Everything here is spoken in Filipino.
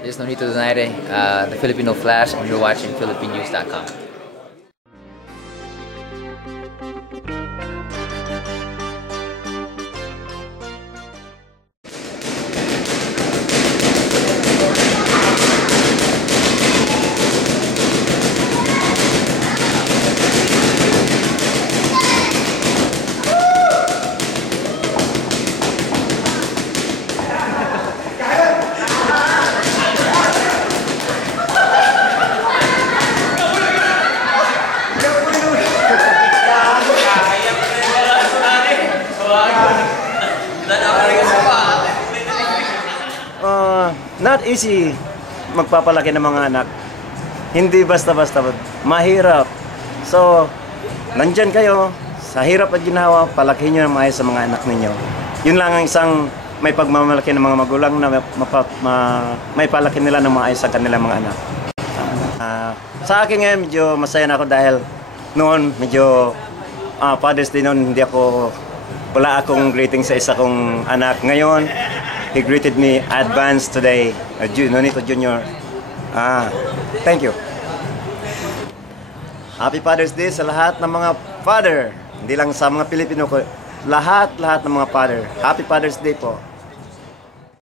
This is Nonito Donaire, the Filipino Flash, and you're watching PhilippineNews.com. Not easy magpapalaki ng mga anak. Hindi basta-basta. Mahirap. So, nandyan kayo. Sa hirap at ginawa, palakihin nyo ng maayos sa mga anak ninyo. Yun lang ang isang may pagmamalaki ng mga magulang na may palaki nila ng maayos sa kanilang mga anak. Sa akin ngayon, medyo masaya na ako dahil noon, medyo Father's Day noon, wala akong greeting sa isa kong anak. Ngayon, he greeted me advance today, Nonito Jr. Thank you. Happy Father's Day sa lahat ng mga father. Hindi lang sa mga Pilipino ko, lahat ng mga father. Happy Father's Day po.